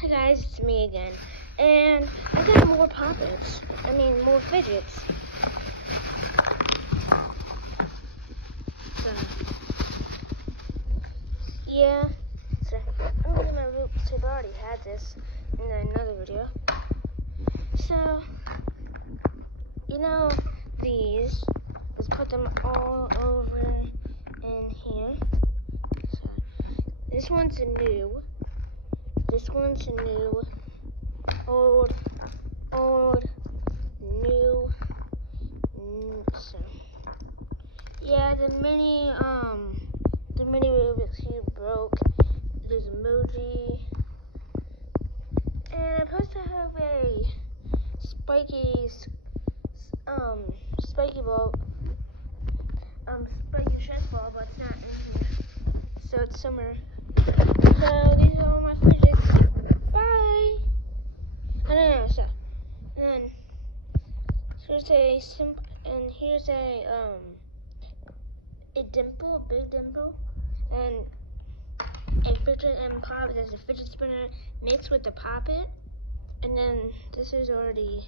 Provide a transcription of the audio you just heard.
Hi guys, it's me again, and I got more poppets. More fidgets. So I'm getting my root because I've already had this in another video. So, these. Let's put them all over in here. So, this one's new. This one's new. Old, new. So, yeah, the mini Rubik's Cube broke. There's emoji, and I'm supposed to have a spiky ball, spiky stress ball, but it's not in here. So it's somewhere. So these are all my fidgets. Bye. So then here's a dimple, big dimple, and a fidget and pop. There's a fidget spinner mixed with the poppet, and then this is already